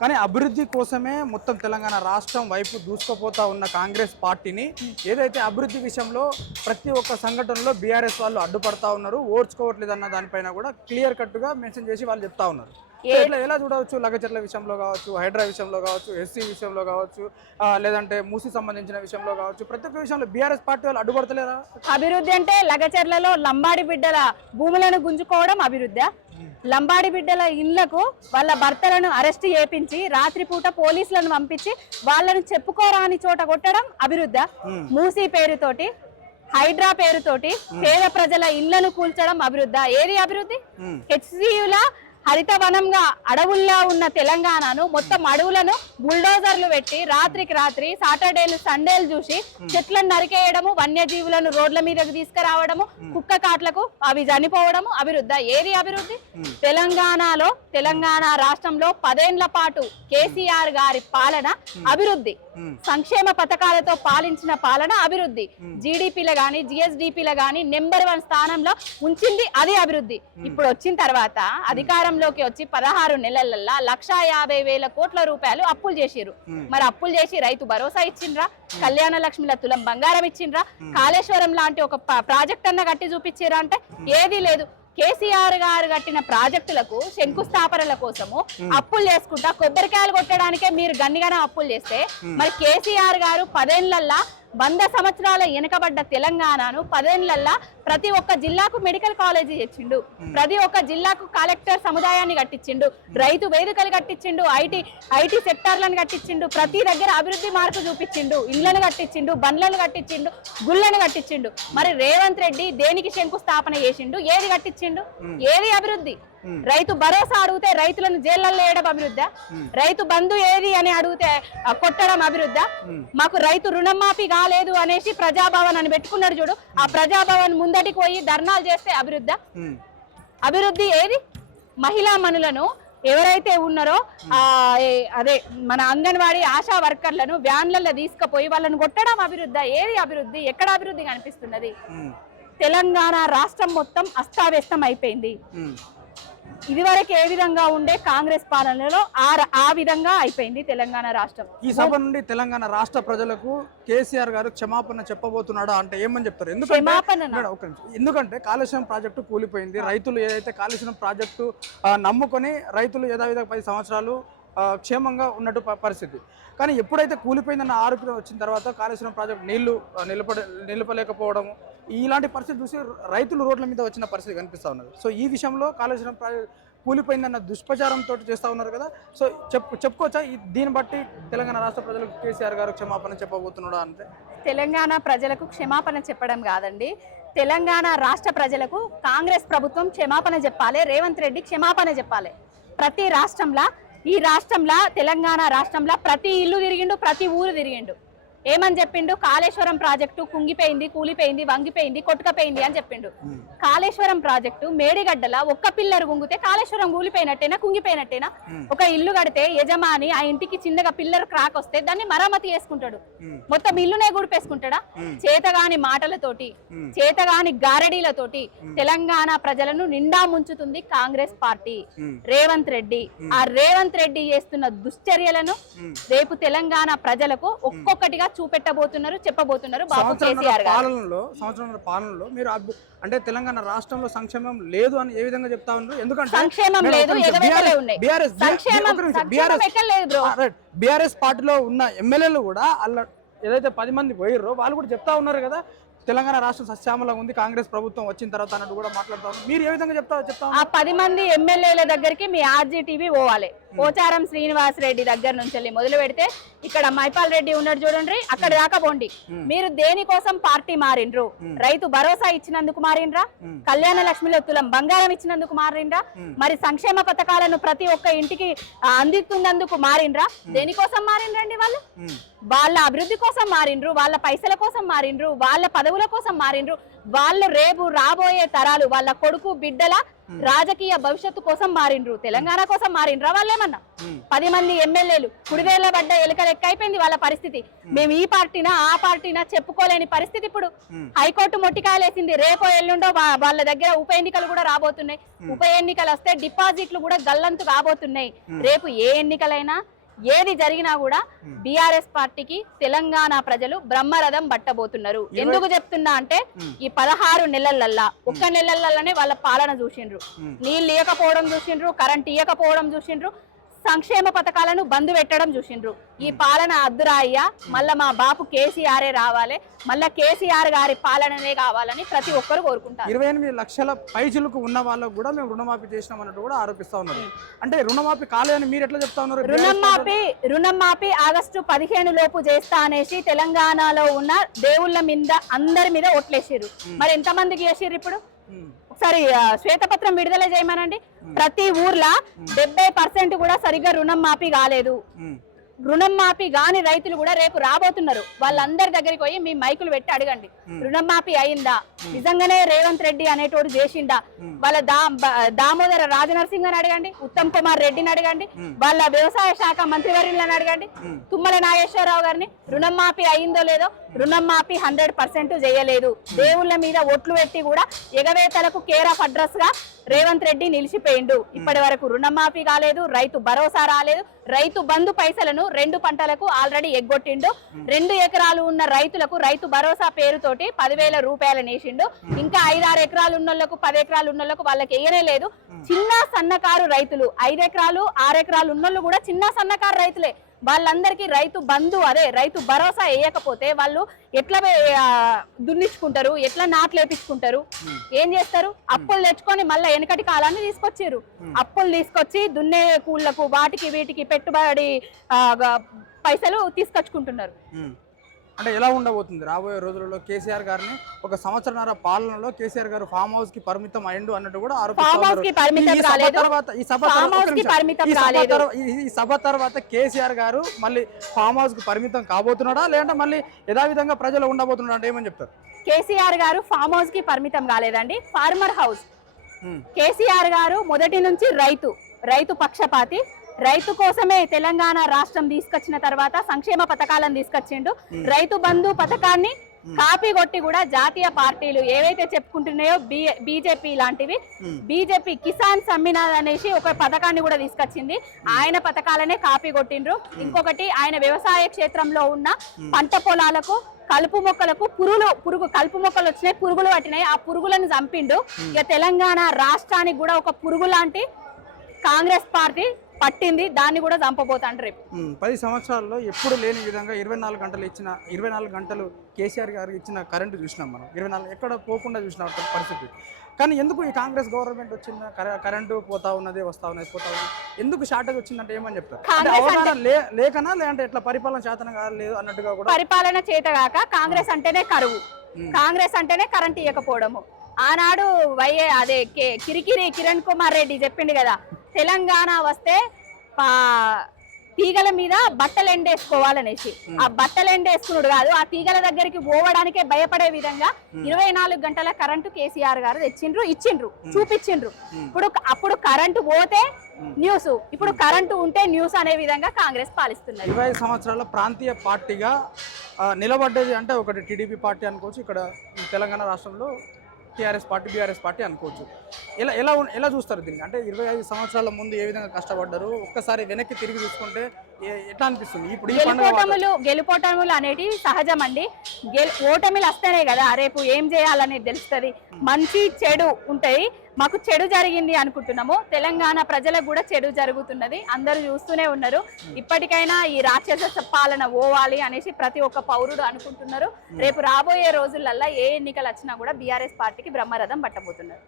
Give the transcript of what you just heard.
కానీ అభివృద్ధి కోసమే మొత్తం తెలంగాణ రాష్ట్రం వైపు దూసుకుపోతా ఉన్న కాంగ్రెస్ పార్టీని ఏదైతే అభివృద్ధి విషయంలో ప్రతి ఒక్క సంఘటనలో బీఆర్ఎస్ వాళ్ళు అడ్డుపడతా ఉన్నారు ఓడ్చుకోవట్లేదు అన్న దానిపైన కూడా క్లియర్ కట్గా మెన్షన్ చేసి వాళ్ళు చెప్తా ఉన్నారు. ఇట్లా ఎలా చూడవచ్చు? లగచర్ల విషయంలో కావచ్చు హైడ్రా విషయంలో కావచ్చు ఎస్సీ విషయంలో కావచ్చు లేదంటే మూసి సంబంధించిన విషయంలో కావచ్చు ప్రతి ఒక్క విషయంలో బీఆర్ఎస్ పార్టీ వాళ్ళు అడ్డుపడతలేరా? అభివృద్ధి అంటే లగచర్లలో లంబాడి బిడ్డల భూములను గుంజుకోవడం అభివృద్ధి. లంబాడి బిడ్డల ఇళ్ళకు వాళ్ళ భర్తలను అరెస్ట్ చేపించి రాత్రిపూట పోలీసులను పంపించి వాళ్ళను చెప్పుకోరాని చోట కొట్టడం అభివృద్ధి. మూసీ పేరుతోటి హైడ్రా పేరుతోటి పేద ప్రజల ఇళ్ళను కూల్చడం అభివృద్ధి. ఏది అభివృద్ధి. హెచ్సియుల హరితవనంగా అడవుల్లో ఉన్న తెలంగాణను మొత్తం అడవులను బుల్డోజర్లు పెట్టి రాత్రికి రాత్రి సాటర్డేలు సండేలు చూసి చెట్లను నరికేయడము వన్యజీవులను రోడ్ల మీదకి తీసుకురావడము కుక్క కాట్లకు అవి చనిపోవడము అభివృద్ధి ఏది అభివృద్ధి? తెలంగాణలో తెలంగాణ రాష్ట్రంలో పదేండ్ల పాటు కేసీఆర్ గారి పాలన అభివృద్ధి. సంక్షేమ పథకాలతో పాలించిన పాలన అభివృద్ధి. జీడిపిలో గాని జిఎస్డిపిలో గాని నెంబర్ వన్ స్థానంలో ఉంచింది అది అభివృద్ధి. ఇప్పుడు వచ్చిన తర్వాత అధికారంలోకి వచ్చి పదహారు నెలలల్లా లక్షా యాభై వేల కోట్ల రూపాయలు అప్పులు చేసిర్రు. మరి అప్పులు చేసి రైతు భరోసా ఇచ్చిండ్రా? కళ్యాణ లక్ష్మిల తులం బంగారం ఇచ్చిండ్రా? కాళేశ్వరం లాంటి ఒక ప్రాజెక్ట్ అన్న కట్టి చూపించారా అంటే ఏదీ లేదు. కేసీఆర్ గారు కట్టిన ప్రాజెక్టులకు శంకుస్థాపనల కోసము అప్పులు చేసుకుంటా కొబ్బరికాయలు కొట్టడానికే మీరు గన్నిగానే అప్పులు చేస్తే మరి కేసీఆర్ గారు పదేళ్ళల్లా వంద సంవత్సరాల వెనుకబడ్డ తెలంగాణను పదేళ్ళల్లా ప్రతి ఒక్క జిల్లాకు మెడికల్ కాలేజీ ఇచ్చిండు. ప్రతి ఒక్క జిల్లాకు కలెక్టర్ సముదాయాన్ని కట్టించిండు. రైతు వేదికలు కట్టించిండు ఐటీ ఐటీ సెక్టార్లను కట్టించిండు ప్రతి దగ్గర అభివృద్ధి మార్పు చూపించిండు ఇళ్ళను కట్టించిండు బండ్లను కట్టించిండు గుళ్ళను కట్టించిండు. మరి రేవంత్ రెడ్డి దేనికి శంకుస్థాపన చేసిండు? ఏది కట్టించిండు? ఏది అభివృద్ధి? రైతు భరోసా అడిగితే రైతులను జైళ్ళల్లో వేయడం అభివృద్ధి? రైతు బంధు ఏది అని అడిగితే కొట్టడం అభివృద్ధి? మాకు రైతు రుణమాఫీ కాలేదు అనేసి ప్రజాభవన్ అని పెట్టుకున్నాడు చూడు. ఆ ప్రజాభవన్ ముందటికి పోయి ధర్నాలు చేస్తే అభివృద్ధి. అభివృద్ధి ఏది? మహిళా మనులను ఎవరైతే ఉన్నారో అదే మన అంగన్వాడీ ఆశా వర్కర్లను వ్యాన్లలో తీసుకుపోయి వాళ్ళని కొట్టడం అభివృద్ధి? ఏది అభివృద్ధి? ఎక్కడ అభివృద్ధి కనిపిస్తున్నది. తెలంగాణ రాష్ట్రం మొత్తం అస్తావ్యస్తం అయిపోయింది. ఇదివరకు ఏ విధంగా ఉండే కాంగ్రెస్ పాలనలో ఆ ఆ విధంగా అయిపోయింది తెలంగాణ రాష్ట్రం? ఈ సభ నుండి తెలంగాణ రాష్ట్ర ప్రజలకు కేసీఆర్ గారు క్షమాపణ చెప్పబోతున్నాడా అంటే ఏమని చెప్తారు? ఎందుకంటే. ఎందుకంటే కాళేశ్వరం ప్రాజెక్టు కూలిపోయింది. రైతులు ఏదైతే కాళేశ్వరం ప్రాజెక్టు నమ్ముకొని రైతులు యథావిధ పది సంవత్సరాలు క్షేమంగా ఉన్నట్టు పరిస్థితి. కానీ ఎప్పుడైతే కూలిపోయిందన్న ఆరోపణ వచ్చిన తర్వాత కాళేశ్వరం ప్రాజెక్టు నీళ్ళు నిలబడ నిలపలేకపోవడము ఇలాంటి పరిస్థితి చూసి రైతులు రోడ్ల మీద వచ్చిన పరిస్థితి కనిపిస్తూ ఉన్నది. సో ఈ విషయంలో కాళేశ్వరం కూలిపోయిందన్న దుష్ప్రచారంతో చేస్తూ ఉన్నారు కదా. సో చెప్పు చెప్పుకోవచ్చా? దీన్ని బట్టి తెలంగాణ రాష్ట్ర ప్రజలకు కేసీఆర్ గారు క్షమాపణ చెప్పబోతున్నాడా అంటే? తెలంగాణ ప్రజలకు క్షమాపణ చెప్పడం కాదండి. తెలంగాణ రాష్ట్ర ప్రజలకు కాంగ్రెస్ ప్రభుత్వం క్షమాపణ చెప్పాలి. రేవంత్ రెడ్డి క్షమాపణ చెప్పాలి. ప్రతి రాష్ట్రంలో ఈ రాష్ట్రంలో తెలంగాణ రాష్ట్రంలో ప్రతి ఇల్లు తిరిగిండు ప్రతి ఊరు తిరిగిండు. ఏమని చెప్పిండు? కాళేశ్వరం ప్రాజెక్టు కుంగిపోయింది కూలిపోయింది వంగిపోయింది కొట్టుకపోయింది అని చెప్పిండు. కాళేశ్వరం ప్రాజెక్టు మేడిగడ్డల ఒక్క పిల్లర్ గుంగితే కాళేశ్వరం కూలిపోయినట్టేనా కుంగిపోయినట్టేనా? ఒక ఇల్లు కడితే యజమాని ఆ ఇంటికి చిన్నగా పిల్లర్ క్రాక్ వస్తే దాన్ని మరమ్మతి చేసుకుంటాడు. మొత్తం ఇల్లునే గుడిపేసుకుంటాడా చేతగాని మాటలతోటి చేతగాని గారడీలతోటి తెలంగాణ ప్రజలను నిండా ముంచుతుంది కాంగ్రెస్ పార్టీ. రేవంత్ రెడ్డి. ఆ రేవంత్ రెడ్డి చేస్తున్న దుశ్చర్యలను రేపు తెలంగాణ ప్రజలకు ఒక్కొక్కటిగా చూపెట్టబోతున్నారు చెప్పబోతున్నారు బాబు సంవత్సరం కేసీఆర్ గారు. పాలనలో సంవత్సరం పాలనలో మీరు అంటే తెలంగాణ రాష్ట్రంలో సంక్షేమం లేదు అని ఏ విధంగా చెప్తా ఉన్నారు? ఎందుకంటే సంక్షేమం లేదు. బీఆర్ఎస్ పార్టీలో ఉన్న ఎమ్మెల్యేలు కూడా అలా ఏదైతే పది మంది పోయిర్రో వాళ్ళు కూడా చెప్తా ఉన్నారు కదా తెలంగాణ రాష్ట్రం సస్యామలంగా ఉంది కాంగ్రెస్ ప్రభుత్వం వచ్చిన తర్వాత అన్నట్టు కూడా మాట్లాడుతా ఉన్నారు. మీరు ఏ విధంగా చెప్తా చెప్తా ఆ పది మంది ఎమ్మెల్యేల దగ్గరికి మీ ఆర్జీటీవీ పోవాలి. పోచారం శ్రీనివాస్ రెడ్డి దగ్గర నుంచి వెళ్ళి మొదలు పెడితే ఇక్కడ మైపాల్ రెడ్డి ఉన్నాడు చూడండి అక్కడ దాకా పోండి. మీరు దేనికోసం పార్టీ మారిండ్రు? రైతు భరోసా ఇచ్చినందుకు మారిండ్రా? కళ్యాణ లక్ష్మిలో తులం బంగారం ఇచ్చినందుకు మారిండ్రా? మరి సంక్షేమ పథకాలను ప్రతి ఒక్క ఇంటికి అందిస్తున్నందుకు మారిండ్రా? దేనికోసం మారిండ్రండి వాళ్ళు. వాళ్ళ అభివృద్ధి కోసం మారిండ్రు వాళ్ళ పైసల కోసం మారిండ్రు వాళ్ళ పదవుల కోసం మారిండ్రు వాళ్ళు రేపు రాబోయే తరాలు వాళ్ళ కొడుకు బిడ్డల రాజకీయ భవిష్యత్తు కోసం మారిండ్రు తెలంగాణ కోసం మారిండ్రా వాళ్ళేమన్నా. పది మంది ఎమ్మెల్యేలు కుడివేల పడ్డ ఎలుక లెక్క అయిపోయింది వాళ్ళ పరిస్థితి. మేము. ఈ పార్టీనా ఆ పార్టీనా చెప్పుకోలేని పరిస్థితి ఇప్పుడు. హైకోర్టు మొట్టికాయలేసింది రేపో ఎల్లుండో వాళ్ళ దగ్గర ఉప ఎన్నికలు కూడా రాబోతున్నాయి. ఉప ఎన్నికలు వస్తే డిపాజిట్లు కూడా గల్లంతు కాబోతున్నాయి. రేపు ఏ ఎన్నికలైనా ఏది జరిగినా కూడా బీఆర్ఎస్ పార్టీకి తెలంగాణ ప్రజలు బ్రహ్మరథం పట్టబోతున్నారు. ఎందుకు చెప్తున్నా అంటే ఈ పదహారు నెలలల్లా ఒక్క నెలలల్లనే వాళ్ళ పాలన చూసిండ్రు. నీళ్ళు ఇవ్వకపోవడం చూసిండ్రు కరెంట్ ఇవ్వకపోవడం చూసిండ్రు సంక్షేమ పథకాలను బంద్ పెట్టడం చూసిండ్రు. ఈ పాలన అద్దురాయ్యా మళ్ళా మా బాపు కేసీఆరే రావాలి. మళ్ళా కేసీఆర్ గారి పాలననే కావాలని ప్రతి ఒక్కరు కోరుకుంటారు. ఇరవై ఎనిమిది లక్షల పైచులకు ఉన్న వాళ్ళకు కూడా మేము రుణమాఫీ చేసినాం అన్నట్టు కూడా ఆరోపిస్తా ఉన్నారు. అంటే రుణమాఫీ కాలేదని మీరు ఎట్లా చెప్తా ఉన్నారు? రుణం మాఫీ రుణం మాఫీ ఆగస్టు పదిహేను లోపు చేస్తా అనేసి తెలంగాణలో ఉన్న దేవుళ్ళ మీద అందరి మీద ఒట్లేసిర్రు మరి ఎంతమందికి చేసిర్రు ఇప్పుడు? సారీ శ్వేతపత్రం విడుదల చేయమనండి. ప్రతి ఊర్లో డెబ్బై పర్సెంట్ కూడా సరిగ్గా రుణం మాఫీ కాలేదు. ఉమ్. రుణం మాఫీ గాని రైతులు కూడా రేపు రాబోతున్నారు. వాళ్ళందరి దగ్గరికి పోయి మీ మైకులు పెట్టి అడగండి. రుణం మాఫీ అయిందా? నిజంగానే రేవంత్ రెడ్డి అనేటోడు చేసిండా? వాళ్ళ దామోదర రాజనరసింగ్ అని అడగండి ఉత్తమ్ కుమార్ రెడ్డిని అడగండి వాళ్ళ వ్యవసాయ శాఖ మంత్రివర్యులను అడగండి తుమ్మల నాగేశ్వరరావు గారిని రుణం మాఫీ అయిందో లేదో రుణం మాఫీ హండ్రెడ్ పర్సెంట్ చేయలేదు. దేవుళ్ళ మీద ఒట్లు పెట్టి కూడా ఎగవేతలకు కేర్ ఆఫ్ అడ్రస్గా రేవంత్ రెడ్డి నిలిచిపోయిండు. ఇప్పటి వరకు రుణమాఫీ కాలేదు రైతు భరోసా రాలేదు రైతు బంధు పైసలను రెండు పంటలకు ఆల్రెడీ ఎగ్గొట్టిండు. రెండు ఎకరాలు ఉన్న రైతులకు రైతు భరోసా పేరుతోటి పదివేల రూపాయలు నేసిండు ఇంకా ఐదారు ఎకరాలు ఉన్నోళ్ళకు పది ఎకరాలు ఉన్నోళ్ళకు వాళ్ళకి వేయనే లేదు. చిన్న సన్నకారు రైతులు ఐదు ఎకరాలు ఆరు ఎకరాలు ఉన్నోళ్ళు కూడా చిన్న సన్నకారు రైతులే. వాళ్ళందరికీ రైతు బంధు అదే రైతు భరోసా వేయకపోతే వాళ్ళు ఎట్లా దున్నించుకుంటారు ఎట్లా నాట్లు వేపించుకుంటారు? ఏం చేస్తారు? అప్పులు తెచ్చుకొని మళ్ళీ వెనకటి కాలాన్ని తీసుకొచ్చారు అప్పులు తీసుకొచ్చి దున్నే కూళ్ళకు వాటికి వీటికి పెట్టుబడి పైసలు తీసుకొచ్చుకుంటున్నారు. అంటే ఎలా ఉండబోతుంది రాబోయే రోజులలో కేసీఆర్ గారిని ఒక సంవత్సరన్నర పాలనలో కేసీఆర్ గారు ఫామ్ హౌస్కి పరిమితం అయిండు అన్నట్టు కూడా ఆరోపిస్తా ఫామ్ హౌస్ ఉన్నారు. కి పరిమితం ఈ సభ. తర్వాత ఈ సభ ఫామ్ తర్వాత- హౌస్ ఒక్క కి నిమిషం. పరిమితం ఈ సభ కాలేదు. తర్వా- ఈ- ఈ సభ తర్వాత కేసీఆర్ గారు మళ్ళీ ఫామ్ హౌస్కి పరిమితం కాబోతున్నాడా లేదంటే మళ్ళీ యథావిధంగా ప్రజలు ఉండబోతున్నాడా అంటే ఏమని చెప్తారు కేసీఆర్ గారు ఫామ్ హౌస్కి పరిమితం కాలేదండి ఫార్మర్ హౌస్. కేసీఆర్ గారు మొదటి నుంచి రైతు రైతు పక్షపాతి రైతు కోసమే తెలంగాణ రాష్ట్రం తీసుకొచ్చిన తర్వాత సంక్షేమ పథకాలను తీసుకొచ్చిండు. రైతు బంధు పథకాన్ని కాపీ కొట్టి కూడా జాతీయ పార్టీలు ఏవైతే చెప్పుకుంటున్నాయో బీజేపీ లాంటివి బీజేపీ కిసాన్ సమ్మినాథ్ అనేసి ఒక పథకాన్ని కూడా తీసుకొచ్చింది. ఆయన పథకాలనే కాపీ కొట్టిండ్రు. ఇంకొకటి ఆయన వ్యవసాయ క్షేత్రంలో ఉన్న పంట పొలాలకు కలుపు మొక్కలకు పురుగులు పురుగు కలుపు మొక్కలు వచ్చినాయి పురుగులు పట్టినాయి. ఆ పురుగులను చంపిండు. ఇక తెలంగాణ రాష్ట్రానికి కూడా ఒక పురుగు లాంటి కాంగ్రెస్ పార్టీ పట్టింది దాన్ని కూడా చంపబోతాండ్రు రేపు. పది సంవత్సరాల్లో ఎప్పుడు లేని విధంగా ఇరవై నాలుగు గంటలు ఇచ్చిన ఇరవై నాలుగు గంటలు కేసీఆర్ గారు ఇచ్చిన కరెంటు చూసినాం మనం. ఇరవై నాలుగు ఎక్కడ పోకుండా చూసిన పరిస్థితి. కానీ ఎందుకు ఈ కాంగ్రెస్ గవర్నమెంట్ వచ్చిందా? కరె- కరెంటు పోతా ఉన్నది వస్తా ఉన్నది పోతా ఉన్నది? ఎందుకు షార్టేజ్ వచ్చిందంటే ఏమని చెప్తారు? అవగాహన లేకనా? లేదంటే ఎట్లా పరిపాలన శాతం కాలేదు అన్నట్టుగా కూడా? పరిపాలన చేతగాక కాంగ్రెస్ అంటేనే కరువు. కాంగ్రెస్ అంటేనే కరెంట్ ఇవ్వకపోవడము ఆనాడు వైఏ అదే కిరికిరి కిరణ్ కుమార్ రెడ్డి చెప్పిండు కదా తెలంగాణ వస్తే తీగల మీద బట్టలు ఎండేసుకోవాలనేసి. ఆ బట్టలు ఎండేసుకున్నాడు కాదు ఆ తీగల దగ్గరికి పోవడానికే భయపడే విధంగా ఇరవై నాలుగు గంటల కరెంటు కేసీఆర్ గారు తెచ్చిండ్రు ఇచ్చిండ్రు చూపించిండ్రు. ఇప్పుడు అప్పుడు కరెంటు పోతే న్యూస్ ఇప్పుడు కరెంటు ఉంటే న్యూస్ అనే విధంగా కాంగ్రెస్ పాలిస్తున్నది. ఇరవై సంవత్సరాల ప్రాంతీయ పార్టీగా నిలబడ్డది అంటే ఒకటి టీడీపీ పార్టీ అనుకోవచ్చు ఇక్కడ తెలంగాణ రాష్ట్రంలో టీఆర్ఎస్ పార్టీ బీఆర్ఎస్ పార్టీ అనుకోవచ్చు. ఎలా ఎలా ఎలా చూస్తారు దీన్ని? అంటే ఇరవై ఐదు సంవత్సరాల ముందు ఏ విధంగా కష్టపడ్డారు? ఒక్కసారి వెనక్కి తిరిగి చూసుకుంటే ఎట్లా అనిపిస్తుంది? ఇప్పుడు గెలుపోటములు గెలుపోటములు అనేటివి సహజం అండి. గెలు ఓటమిలు వస్తేనే కదా రేపు ఏం చేయాలనేది తెలుస్తుంది. మంచి చెడు ఉంటాయి. మాకు చెడు జరిగింది అనుకుంటున్నాము. తెలంగాణ ప్రజలకు కూడా చెడు జరుగుతున్నది. అందరూ చూస్తూనే ఉన్నారు. ఇప్పటికైనా ఈ రాక్షస పాలన పోవాలి అనేసి ప్రతి ఒక్క పౌరుడు అనుకుంటున్నారు. రేపు రాబోయే రోజులల్లా ఏ ఎన్నికలు వచ్చినా కూడా బీఆర్ఎస్ పార్టీకి బ్రహ్మరథం పట్టబోతున్నారు.